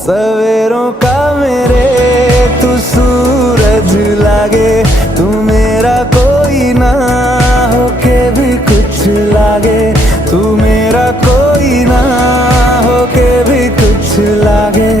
सवेरों का मेरे तू सूरज लागे, तू मेरा कोई ना होके भी कुछ लागे, तू मेरा कोई ना होके भी कुछ लागे।